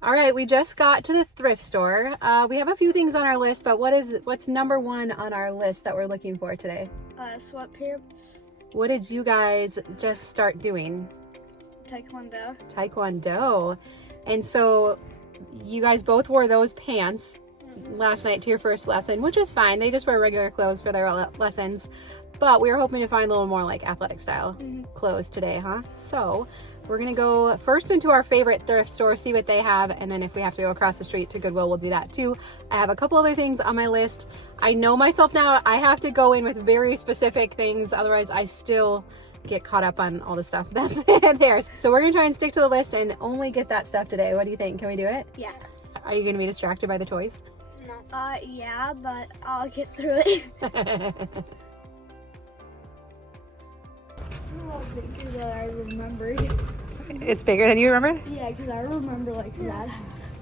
All right, we just got to the thrift store. We have a few things on our list, but what's number one on our list that we're looking for today? Sweatpants. What did you guys just start doing? Taekwondo. Taekwondo. And so you guys both wore those pants last night to your first lesson, which was fine. They just wear regular clothes for their lessons. But we were hoping to find a little more like athletic style clothes today, huh? So we're gonna go first into our favorite thrift store, see what they have, and then if we have to go across the street to Goodwill, we'll do that too. I have a couple other things on my list. I know myself now, I have to go in with very specific things, otherwise I still get caught up on all the stuff that's there. So we're gonna try and stick to the list and only get that stuff today. What do you think? Can we do it? Yeah. Are you gonna be distracted by the toys? No. Yeah, but I'll get through it. Bigger than I remembered. It's bigger than you remember? Yeah, because I remember like that.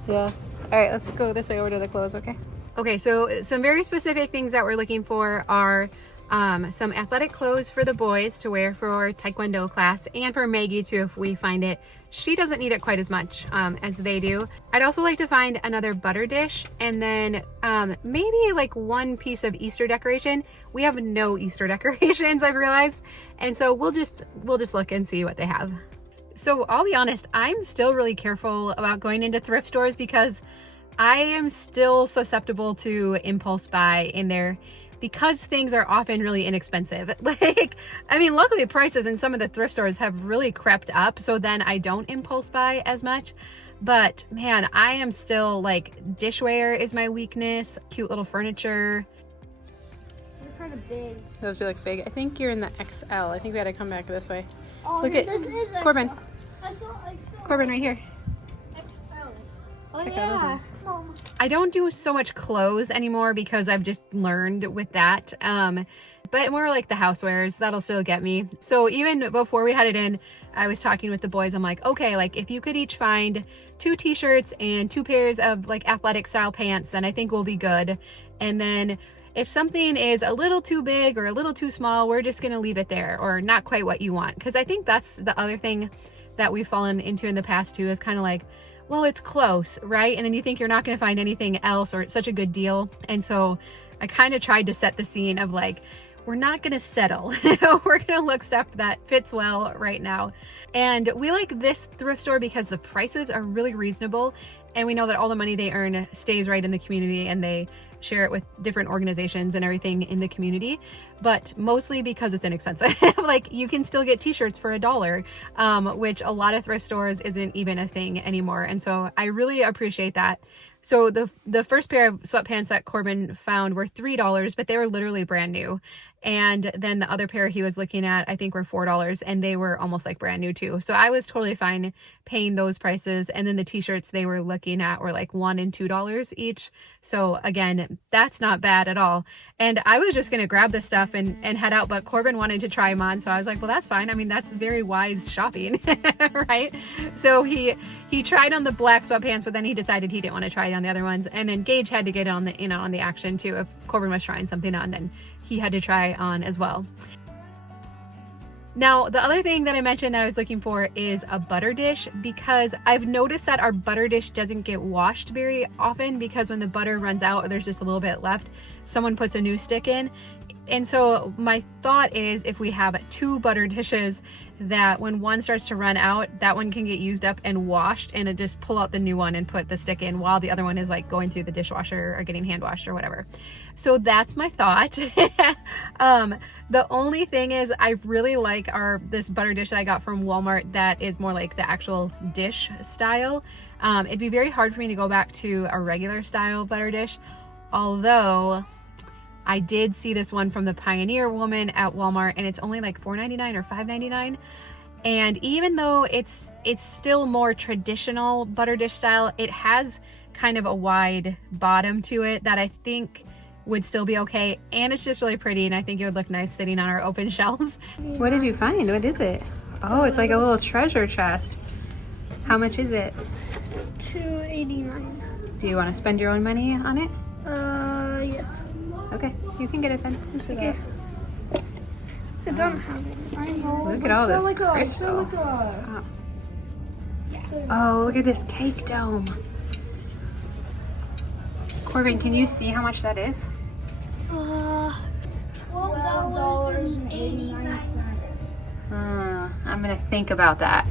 Yeah. All right, let's go this way over to the clothes, okay? Okay, so some very specific things that we're looking for are some athletic clothes for the boys to wear for Taekwondo class, and for Maggie too if we find it. She doesn't need it quite as much as they do. I'd also like to find another butter dish, and then maybe like one piece of Easter decoration. We have no Easter decorations, I've realized, and so we'll just look and see what they have. So I'll be honest, I'm still really careful about going into thrift stores because I am still susceptible to impulse buy in there, because things are often really inexpensive. Like, I mean, luckily prices in some of the thrift stores have really crept up, so then I don't impulse buy as much. But man, I am still like, dishware is my weakness, cute little furniture. You're kind of big. Those are like big. I think you're in the XL. I think we had to come back this way. Oh, Look at Corbin. I saw Corbin right here. XL. Oh Check out those yeah. ones. Mom. I don't do so much clothes anymore because I've just learned with that. But more like the housewares, that'll still get me. So even before we headed in, I was talking with the boys. I'm like, okay, like if you could each find 2 t-shirts and 2 pairs of like athletic style pants, then I think we'll be good. And then if something is a little too big or a little too small, we're just gonna leave it there, or not quite what you want. Because I think that's the other thing that we've fallen into in the past too, is kind of like, well, it's close, right? And then you think you're not going to find anything else, or it's such a good deal. And so I kind of tried to set the scene of like, we're not going to settle. We're going to look stuff that fits well right now. And we like this thrift store because the prices are really reasonable. And we know that all the money they earn stays right in the community, and they share it with different organizations and everything in the community, but mostly because it's inexpensive. Like, you can still get t-shirts for $1, which a lot of thrift stores isn't even a thing anymore. And so I really appreciate that. So the first pair of sweatpants that Corbin found were $3, but they were literally brand new. And then the other pair he was looking at, I think, were $4, and they were almost like brand new too. So I was totally fine paying those prices. And then the t-shirts they were looking at were like $1 and $2 each. So again, that's not bad at all. And I was just going to grab this stuff and head out, but Corbin wanted to try them on. So I was like, well, that's fine. I mean, that's very wise shopping, right? So he tried on the black sweatpants, but then he decided he didn't want to try it on the other ones. And then Gage had to get on the, on the action too. If Corbin was trying something on, then he had to try on as well. Now, the other thing that I mentioned that I was looking for is a butter dish, because I've noticed that our butter dish doesn't get washed very often, because when the butter runs out or there's just a little bit left, someone puts a new stick in. And so my thought is, if we have 2 butter dishes, that when one starts to run out, that one can get used up and washed, and it just pull out the new one and put the stick in while the other one is like going through the dishwasher or getting hand washed or whatever. So that's my thought. The only thing is, I really like this butter dish that I got from Walmart that is more like the actual dish style. It'd be very hard for me to go back to a regular style butter dish, although I did see this one from the Pioneer Woman at Walmart, and it's only like $4.99 or $5.99. And even though it's still more traditional butter dish style, it has kind of a wide bottom to it that I think would still be okay. And it's just really pretty, and I think it would look nice sitting on our open shelves. What did you find? What is it? Oh, it's like a little treasure chest. How much is it? $2.89. Do you want to spend your own money on it? Yes. Okay, you can get it then. Okay. It doesn't have it. I know. Look at all this crystal. Oh, look at this cake dome. Corbin, can you see how much that is? It's $12.89. I'm gonna think about that.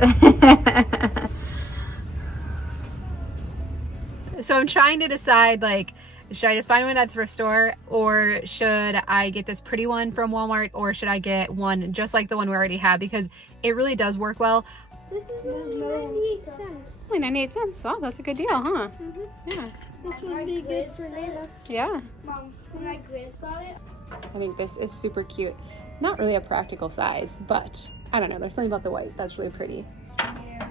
So I'm trying to decide, like, should I just find one at the thrift store, or should I get this pretty one from Walmart, or should I get one just like the one we already have, because it really does work well. This is only 98 cents. Only 98 cents. Oh, that's a good deal, huh? Yeah. This would be good for later. Yeah. Mom, when I glance on it. I think this is super cute. Not really a practical size, but I don't know. There's something about the white that's really pretty. Yeah.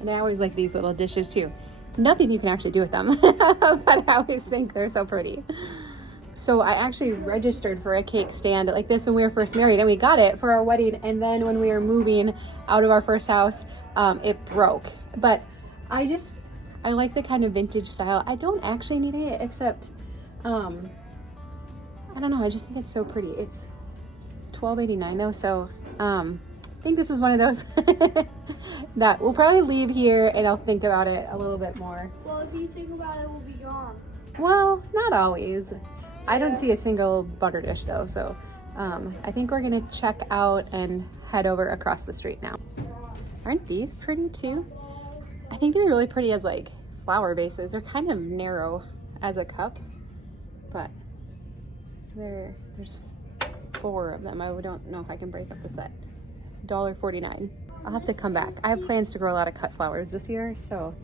And I always like these little dishes too. Nothing you can actually do with them, but I always think they're so pretty. So I actually registered for a cake stand like this when we were first married, and we got it for our wedding. And then when we were moving out of our first house, it broke. But I like the kind of vintage style. I don't actually need it, except, I don't know. I just think it's so pretty. It's $12.89 though. So, I think this is one of those that we'll probably leave here, and I'll think about it a little bit more. Well, if you think about it, we'll be gone. Well, not always. I don't see a single butter dish though, so I think we're gonna check out and head over across the street now. Aren't these pretty too? I think they're really pretty as like flower bases. They're kind of narrow as a cup, but there's 4 of them. I don't know if I can break up the set. $1.49. I'll have to come back. I have plans to grow a lot of cut flowers this year, so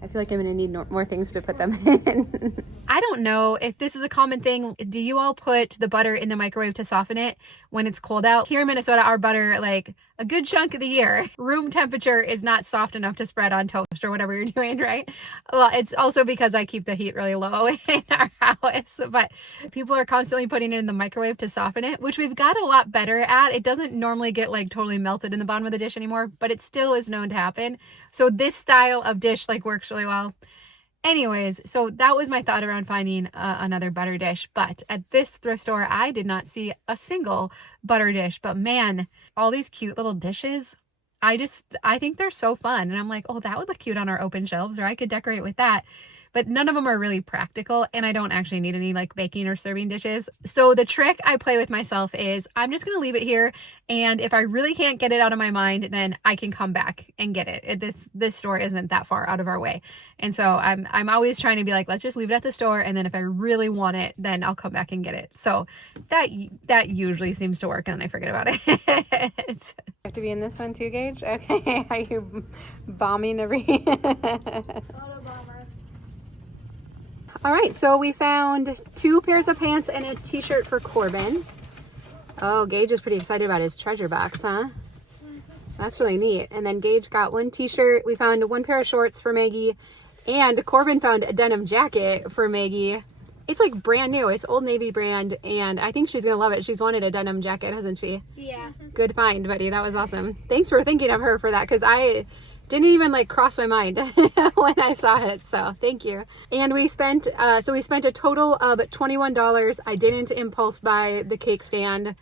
I feel like I'm gonna need more things to put them in. I don't know if this is a common thing. Do you all put the butter in the microwave to soften it when it's cold out? Here in Minnesota, our butter, like a good chunk of the year, room temperature is not soft enough to spread on toast or whatever you're doing, right? Well, it's also because I keep the heat really low in our house, but people are constantly putting it in the microwave to soften it, which we've got a lot better at. It doesn't normally get like totally melted in the bottom of the dish anymore, but it still is known to happen. So this style of dish like works really well. Anyways, so that was my thought around finding another butter dish. But at this thrift store, I did not see a single butter dish. But man, all these cute little dishes, I think they're so fun. And I'm like, oh, that would look cute on our open shelves, or I could decorate with that. But none of them are really practical, and I don't actually need any like baking or serving dishes. So the trick I play with myself is I'm just going to leave it here, and if I really can't get it out of my mind, then I can come back and get it. This store isn't that far out of our way. And so I'm always trying to be like, let's just leave it at the store, and then if I really want it, then I'll come back and get it. So that usually seems to work, and then I forget about it. Have to be in this one too, Gage? Okay. Are you bombing every... All right, so we found 2 pairs of pants and a t-shirt for Corbin. Oh, Gage is pretty excited about his treasure box, huh? That's really neat. And then Gage got 1 t-shirt. We found 1 pair of shorts for Maggie, and Corbin found a denim jacket for Maggie. It's like brand new. It's Old Navy brand, and I think she's gonna love it. She's wanted a denim jacket, hasn't she? Yeah. Good find, buddy. That was awesome. Thanks for thinking of her for that, because I didn't even like cross my mind when I saw it. So thank you. And we spent a total of $21. I didn't impulse buy the cake stand.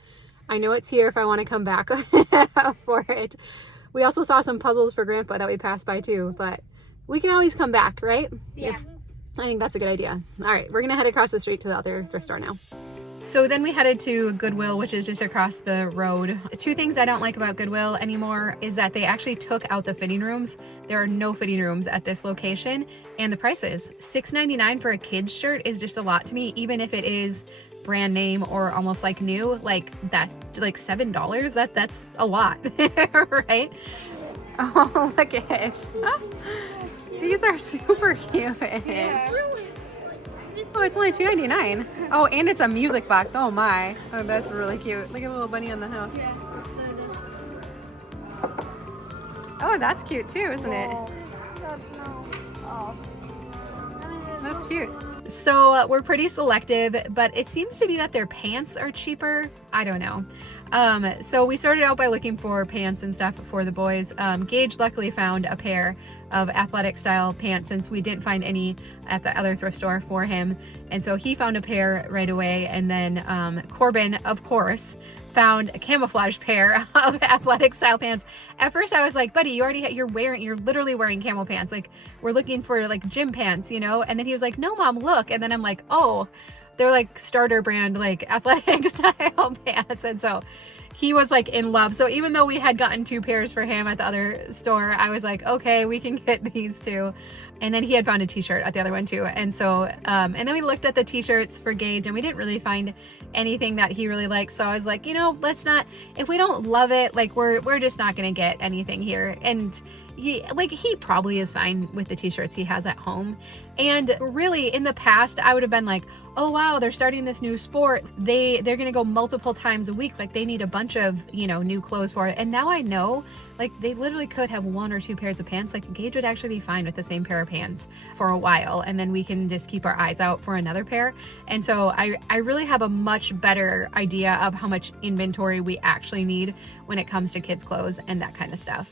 I know it's here if I want to come back for it. We also saw some puzzles for Grandpa that we passed by too, but we can always come back, right? Yeah. I think that's a good idea. All right, we're gonna head across the street to the other thrift store now. So then we headed to Goodwill, which is just across the road. 2 things I don't like about Goodwill anymore is that they actually took out the fitting rooms. There are no fitting rooms at this location, and the prices. $6.99 for a kid's shirt is just a lot to me, even if it is brand name or almost like new. Like that's like $7. That's a lot, right? Oh, look at it. These are super cute. Yeah. Oh, it's only $2.99. Oh, and it's a music box. Oh my. Oh, that's really cute. Look at the little bunny on the house. Oh, that's cute too, isn't it? That's cute. So we're pretty selective, but it seems to be that their pants are cheaper. I don't know. So we started out by looking for pants and stuff for the boys. Gage luckily found a pair of athletic style pants since we didn't find any at the other thrift store for him. And so he found a pair right away. And then Corbin, of course, found a camouflage pair of athletic style pants. At first I was like, buddy, you're literally wearing camel pants. Like, we're looking for like gym pants, you know? And then he was like, no mom, look. And then I'm like, oh, they're like starter brand, like athletic style pants. And so he was like in love. So even though we had gotten 2 pairs for him at the other store, I was like, okay, we can get these 2. And then he had found a t-shirt at the other one too. And so, and then we looked at the t-shirts for Gage and we didn't really find anything that he really liked. So I was like, you know, let's not, if we don't love it, like we're just not going to get anything here. And he probably is fine with the t-shirts he has at home. And really in the past, I would have been like, oh wow, they're starting this new sport. They're going to go multiple times a week. Like they need a bunch of, you know, new clothes for it. And now I know, like they literally could have 1 or 2 pairs of pants. Like Gage would actually be fine with the same pair of pants for a while. And then we can just keep our eyes out for another pair. And so I really have a much better idea of how much inventory we actually need when it comes to kids' clothes and that kind of stuff.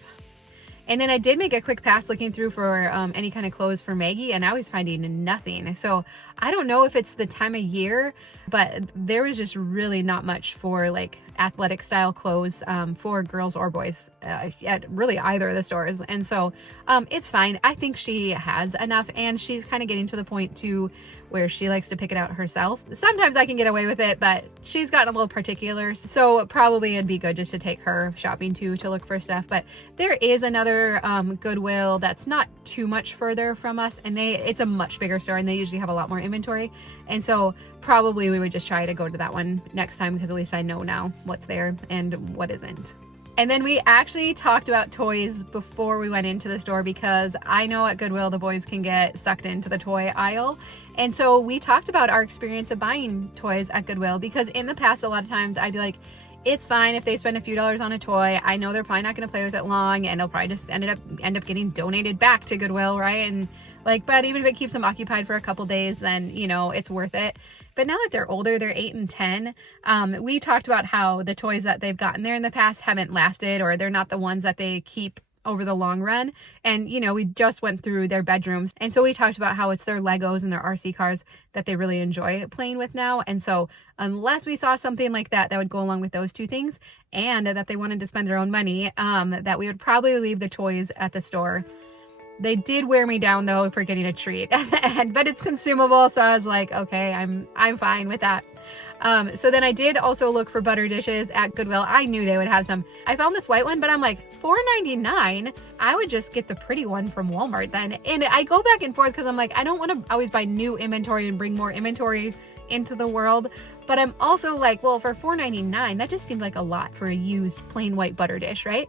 And then I did make a quick pass looking through for any kind of clothes for Maggie, and I was finding nothing. So I don't know if it's the time of year, but there was just really not much for like athletic style clothes for girls or boys at really either of the stores. And so it's fine. I think she has enough, and she's kind of getting to the point too where she likes to pick it out herself. Sometimes I can get away with it, but she's gotten a little particular. So probably it'd be good just to take her shopping too to look for stuff. But there is another Goodwill that's not too much further from us, and it's a much bigger store and they usually have a lot more inventory. And so probably we would just try to go to that one next time, because at least I know now what's there and what isn't. And then we actually talked about toys before we went into the store, because I know at Goodwill the boys can get sucked into the toy aisle. And so we talked about our experience of buying toys at Goodwill, because in the past a lot of times I'd be like, it's fine if they spend a few dollars on a toy. I know they're probably not going to play with it long, and it'll probably just end up getting donated back to Goodwill, right? And like, but even if it keeps them occupied for a couple days, then, you know, it's worth it. But now that they're older, they're 8 and 10, we talked about how the toys that they've gotten there in the past haven't lasted, or they're not the ones that they keep over the long run. And, you know, we just went through their bedrooms. And so we talked about how it's their Legos and their RC cars that they really enjoy playing with now. And so unless we saw something like that would go along with those 2 things, and that they wanted to spend their own money, that we would probably leave the toys at the store. They did wear me down though for getting a treat, but it's consumable. So I was like, okay, I'm fine with that. So then I did also look for butter dishes at Goodwill. I knew they would have some. I found this white one, but I'm like, $4.99. I would just get the pretty one from Walmart then. And I go back and forth because I'm like, I don't want to always buy new inventory and bring more inventory into the world. But I'm also like, well, for $4.99, that just seemed like a lot for a used plain white butter dish, right?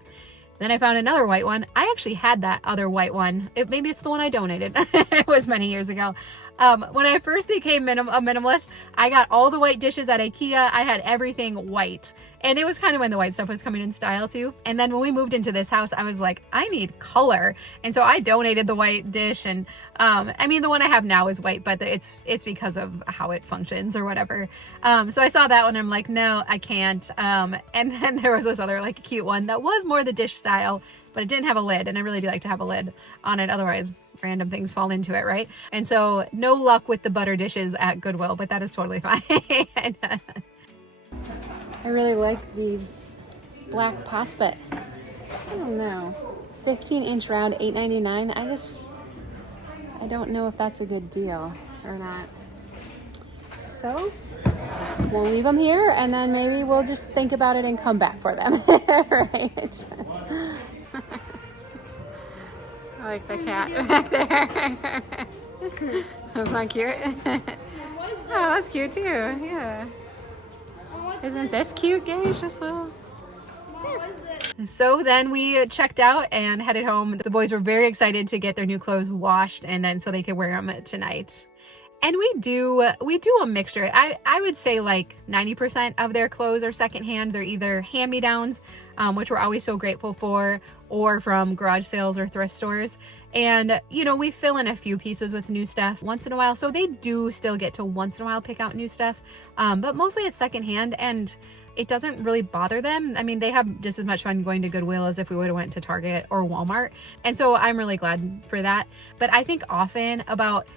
Then I found another white one. I actually had that other white one. Maybe it's the one I donated. It was many years ago. When I first became a minimalist, I got all the white dishes at IKEA. I had everything white. And it was kind of when the white stuff was coming in style too. And then when we moved into this house, I was like, I need color. And so I donated the white dish. And I mean, the one I have now is white, but it's because of how it functions or whatever. So I saw that one. I'm like, no, I can't. And then there was this other like cute one that was more the dish style, but it didn't have a lid. And I really do like to have a lid on it. Otherwise, random things fall into it, right? And so no luck with the butter dishes at Goodwill, but that is totally fine. I really like these black pots, but I don't know. 15-inch round, $8.99. I don't know if that's a good deal or not. So we'll leave them here, and then maybe we'll just think about it and come back for them. Right? I like the cat back there. That's not cute. Oh, that's cute too. Yeah. Isn't this cute, Gage? This little... So then we checked out and headed home. The boys were very excited to get their new clothes washed, and then so they could wear them tonight. And we do a mixture. I would say like 90% of their clothes are secondhand. They're either hand-me-downs, which we're always so grateful for, or from garage sales or thrift stores. And, you know, we fill in a few pieces with new stuff once in a while. So they do still get to once in a while pick out new stuff. But mostly it's secondhand, and it doesn't really bother them. I mean, they have just as much fun going to Goodwill as if we would have went to Target or Walmart. And so I'm really glad for that. But I think often about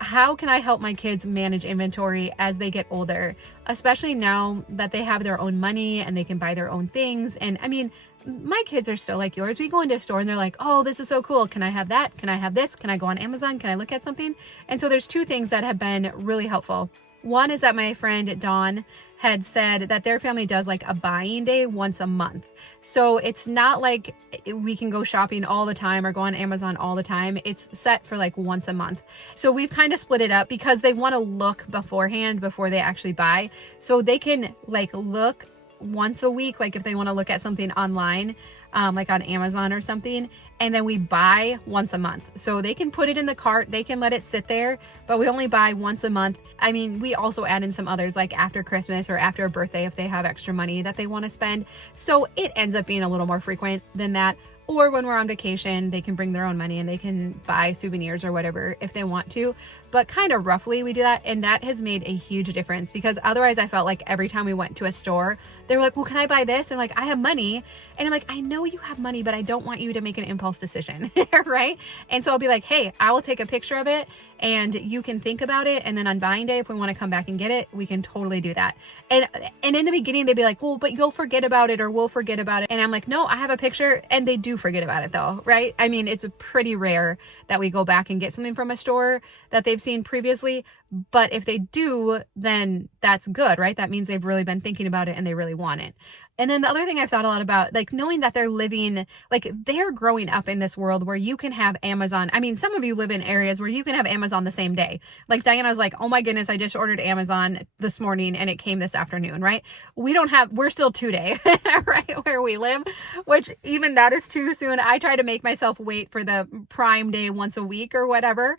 how can I help my kids manage inventory as they get older, especially now that they have their own money and they can buy their own things? And I mean, my kids are still like yours. We go into a store and they're like, oh, this is so cool. Can I have that? Can I have this? Can I go on Amazon? Can I look at something? And so there's two things that have been really helpful. One is that my friend Dawn had said that their family does like a buying day once a month. So it's not like we can go shopping all the time or go on Amazon all the time. It's set for like once a month. So we've kind of split it up because they want to look beforehand before they actually buy. So they can like look once a week, like if they want to look at something online, like on Amazon or something, and then we buy once a month. So they can put it in the cart, they can let it sit there, but we only buy once a month. I mean, we also add in some others like after Christmas or after a birthday if they have extra money that they want to spend. So it ends up being a little more frequent than that. Or when we're on vacation, they can bring their own money and they can buy souvenirs or whatever if they want to. But kind of roughly we do that. And that has made a huge difference because otherwise I felt like every time we went to a store, they were like, well, can I buy this? And like, I have money. And I'm like, I know you have money, but I don't want you to make an impulse decision, right? And so I'll be like, hey, I will take a picture of it and you can think about it. And then on buying day, if we want to come back and get it, we can totally do that. And in the beginning, they'd be like, well, but you'll forget about it or we'll forget about it. And I'm like, no, I have a picture. And they do forget about it though, right? I mean, it's pretty rare that we go back and get something from a store that they've seen previously. But if they do, then that's good, right? That means they've really been thinking about it and they really want it. And then the other thing I've thought a lot about, like knowing that they're living, like they're growing up in this world where you can have Amazon. I mean, some of you live in areas where you can have Amazon the same day. Like Diana was like, oh my goodness, I just ordered Amazon this morning and it came this afternoon, right? We're still 2-day, right? Where we live, which even that is too soon. I try to make myself wait for the Prime Day once a week or whatever.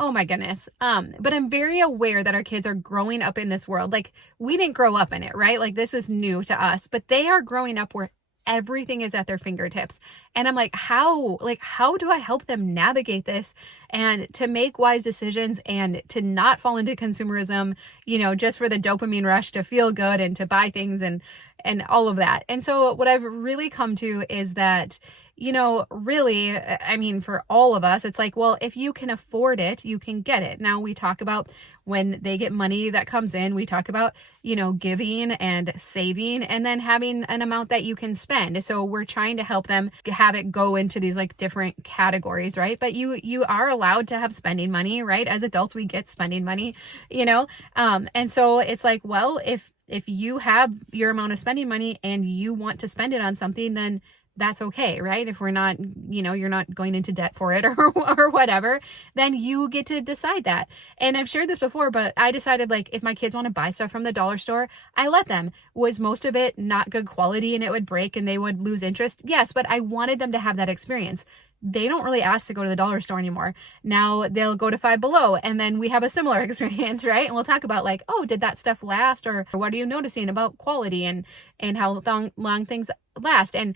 Oh my goodness. But I'm very aware that our kids are growing up in this world. Like we didn't grow up in it, right? Like this is new to us, but they are growing up where everything is at their fingertips. And I'm like, how do I help them navigate this and to make wise decisions and to not fall into consumerism, just for the dopamine rush to feel good and to buy things and all of that. And so what I've really come to is that, really, I mean, for all of us, it's like, well, if you can afford it, you can get it. Now we talk about when they get money that comes in, we talk about, giving and saving and then having an amount that you can spend. So we're trying to help them have it go into these like different categories, right? But you are allowed to have spending money, right? As adults, we get spending money, and so it's like, well, if you have your amount of spending money and you want to spend it on something, then that's okay, right? If we're not, you're not going into debt for it or whatever, then you get to decide that. And I've shared this before, but I decided like if my kids want to buy stuff from the dollar store, I let them. Was most of it not good quality and it would break and they would lose interest? Yes, but I wanted them to have that experience. They don't really ask to go to the dollar store anymore. Now they'll go to Five Below and then we have a similar experience, right? And we'll talk about like, oh, did that stuff last? Or what are you noticing about quality and how long things last? And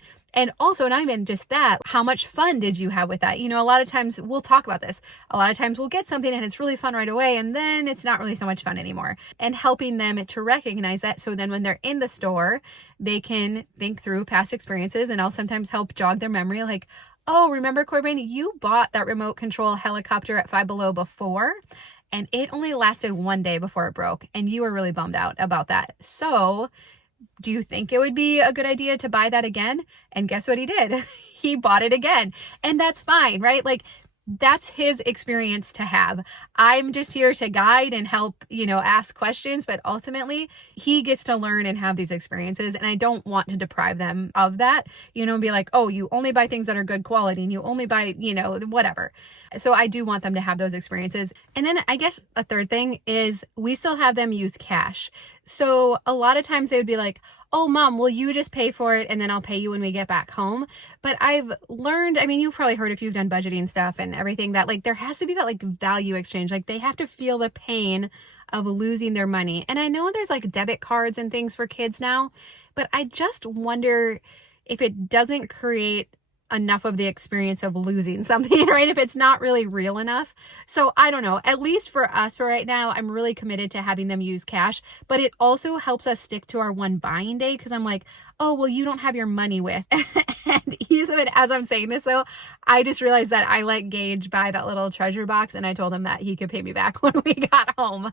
also not even just that, how much fun did you have with that? A lot of times we'll talk about this. A lot of times we'll get something and it's really fun right away and then it's not really so much fun anymore. And helping them to recognize that. So then when they're in the store, they can think through past experiences and I'll sometimes help jog their memory like, oh, remember Corbin, you bought that remote control helicopter at Five Below before and it only lasted 1 day before it broke and you were really bummed out about that. So do you think it would be a good idea to buy that again? And guess what he did? He bought it again. And that's fine, right? Like that's his experience to have. I'm just here to guide and help, ask questions, but ultimately he gets to learn and have these experiences. And I don't want to deprive them of that, and be like, oh, you only buy things that are good quality and you only buy, whatever. So I do want them to have those experiences. And then I guess a third thing is we still have them use cash. So a lot of times they would be like, oh, mom, will you just pay for it and then I'll pay you when we get back home? But I've learned, I mean, you've probably heard if you've done budgeting stuff and everything that like there has to be that like value exchange. Like they have to feel the pain of losing their money. And I know there's like debit cards and things for kids now, but I just wonder if it doesn't create enough of the experience of losing something, right? If it's not really real enough. So I don't know, at least for us for right now, I'm really committed to having them use cash, but it also helps us stick to our one buying day. Cause I'm like, oh, well, you don't have your money with. And even as I'm saying this though, I just realized that I let Gage buy that little treasure box and I told him that he could pay me back when we got home.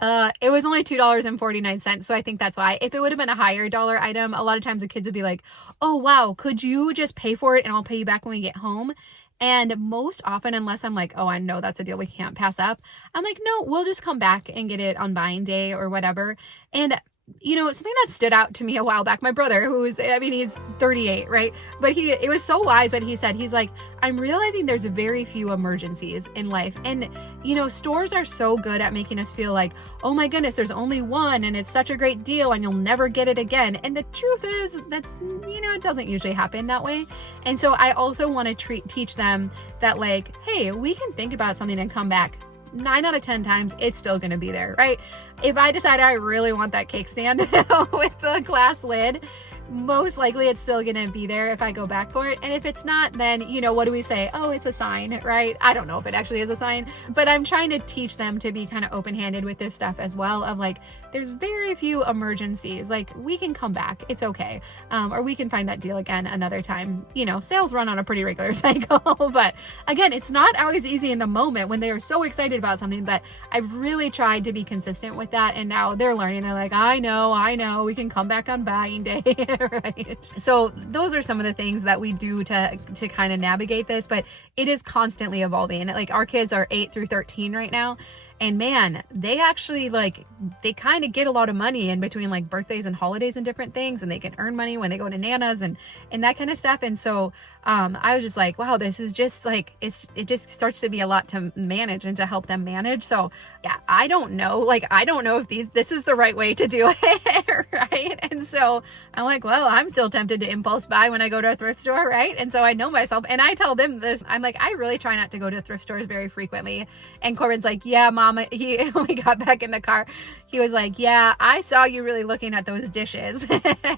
It was only $2.49. So I think that's why. If it would have been a higher dollar item, a lot of times the kids would be like, oh, wow, could you just pay for it and I'll pay you back when we get home? And most often, unless I'm like, oh, I know that's a deal we can't pass up, I'm like, no, we'll just come back and get it on buying day or whatever. And you know, something that stood out to me a while back, my brother, he's 38, right? But it was so wise what he said. He's like, I'm realizing there's very few emergencies in life. And, you know, stores are so good at making us feel like, oh my goodness, there's only one and it's such a great deal and you'll never get it again. And the truth is that, you know, it doesn't usually happen that way. And so I also want to teach them that like, hey, we can think about something and come back 9 out of 10 times, it's still going to be there, right? If I decide I really want that cake stand with the glass lid, most likely it's still going to be there if I go back for it. And if it's not, then, you know, what do we say? Oh, it's a sign, right? I don't know if it actually is a sign, but I'm trying to teach them to be kind of open-handed with this stuff as well, of like, there's very few emergencies. Like, we can come back. It's okay. Or we can find that deal again another time. You know, sales run on a pretty regular cycle, but again, it's not always easy in the moment when they are so excited about something, but I've really tried to be consistent with that. And now they're learning. They're like, I know, we can come back on buying day. Right. So those are some of the things that we do to kind of navigate this, but it is constantly evolving. Like, our kids are 8 through 13 right now. And man, they actually they kind of get a lot of money in between like birthdays and holidays and different things. And they can earn money when they go to Nana's and that kind of stuff. And so I was just like, wow, this is just like, it just starts to be a lot to manage and to help them manage. So yeah, I don't know if this is the right way to do it. Right. And so I'm like, well, I'm still tempted to impulse buy when I go to a thrift store. Right. And so I know myself, and I tell them this, I'm like, I really try not to go to thrift stores very frequently. And Corbin's like, yeah, Mom, when we got back in the car, he was like, yeah, I saw you really looking at those dishes.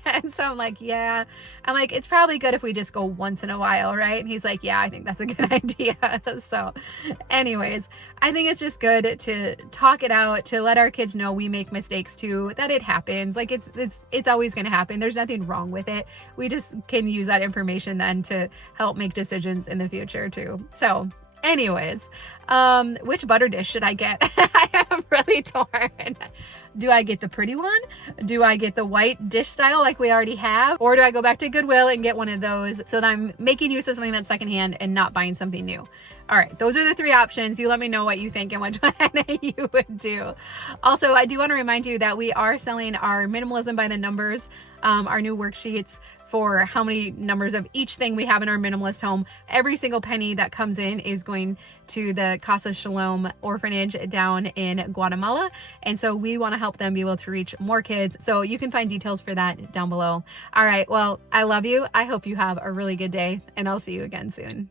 And so I'm like, yeah, it's probably good if we just go once in a while, right? And he's like, yeah, I think that's a good idea. So anyways, I think it's just good to talk it out, to let our kids know we make mistakes too, that it happens. Like, it's always going to happen. There's nothing wrong with it. We just can use that information then to help make decisions in the future too. So anyways, which butter dish should I get? I am really torn. Do I get the pretty one? Do I get the white dish style like we already have? Or do I go back to Goodwill and get one of those so that I'm making use of something that's secondhand and not buying something new? All right, those are the 3 options. You let me know what you think and which one you would do. Also, I do want to remind you that we are selling our Minimalism by the Numbers, our new worksheets for how many numbers of each thing we have in our minimalist home. Every single penny that comes in is going to the Casa Shalom orphanage down in Guatemala. And so we want to help them be able to reach more kids. So you can find details for that down below. All right, well, I love you. I hope you have a really good day, and I'll see you again soon.